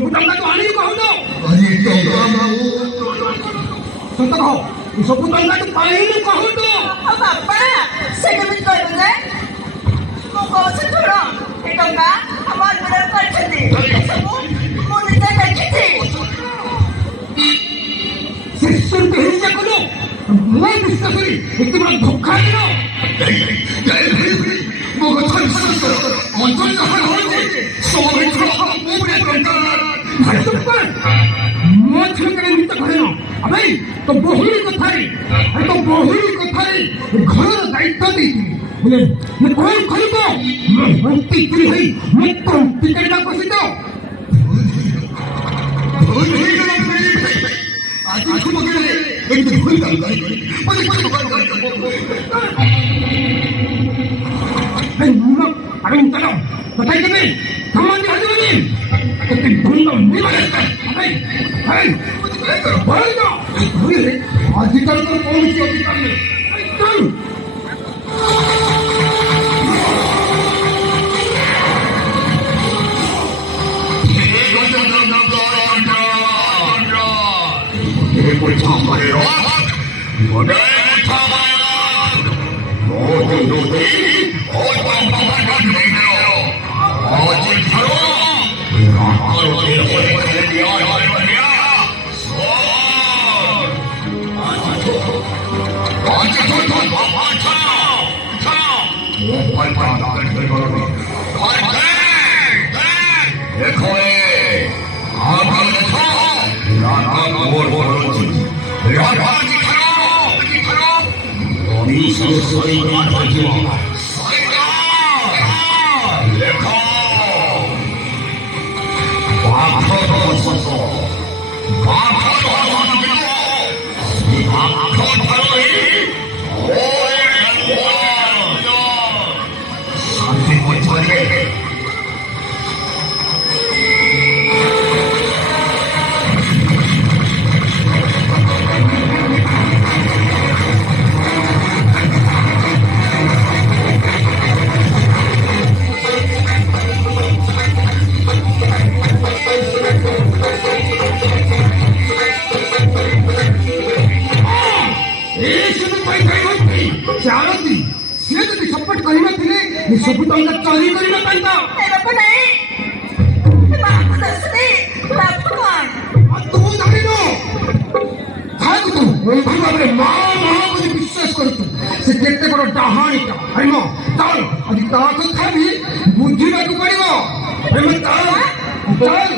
ସବୁ ଟଙ୍କାକୁ ଆଣିକି କହୁଛ ସତ କହ ସବୁ ଟଙ୍କାକୁ ପାଇନି କହୁଛୁ ବାପା ସେ କେମିତି କହିବୁ ଯେ ମୁଁ କହୁଛି ଶୁଣ ଏ ଟଙ୍କା ଆମ ଅଲ୍ପନାର କରିଛନ୍ତି ସବୁ ମୁଁ ନିଜେ ଦେଖିଛି ଶିଶୁଙ୍କୁ ହିଂସା କଲୁ ମୁଁ ବିଶ୍ୱାସ କରି ଏତେ ବଡ଼ ଧୋକା ଦିନ ମୋ କଥା ବିଶ୍ୱାସ କର ଅଞ୍ଚଳ ଦଖଲ ହେଉଛି ସବୁ ମୋ ଝିଅଙ୍କର ନିତ୍ୟ ଘରେ ନ ଭାଇ ତ ବହୁଳି କଥାରେ ତ ବହୁଳି କଥାରେ ଘରର ଦାୟିତ୍ୱ ଦେଇଥିଲି ହେଲେ ମୁଁ କଣ କରିବ ମନ୍ତ୍ରୀ ହେଇ ମୁଁ ତଣ୍ଟି କାଢ଼ିବା ବସିତ ଆଜି ମଗେଇଲେ ଏମିତି ଭୁଲ ଆରେ ଚାଲ কথাই দেবে সমাজ হাজবেন একটি ভুল নিবারে আজকাল তো কৌশি অধিকার নেই ସବୁ ଟଙ୍କା ଚୋରି କରିବା ପାଇଁ ତ ବାପା ନାହିଁ ବାପା ଦଶରେ ବାପା ତୁ ଜାଣିନୁ ଖାଇକୁ ତୁ ଭାବରେ ମା ବୋଲି ବିଶ୍ୱାସ କରୁଛୁ ସେ କେତେ ବଡ଼ ଡାହାଣିଟା ହେମ ଚାଲ ଆଜି ତା କଥା ବି ବୁଝିବାକୁ ପଡ଼ିବ ହେମ ଚାଲ ଚାଲ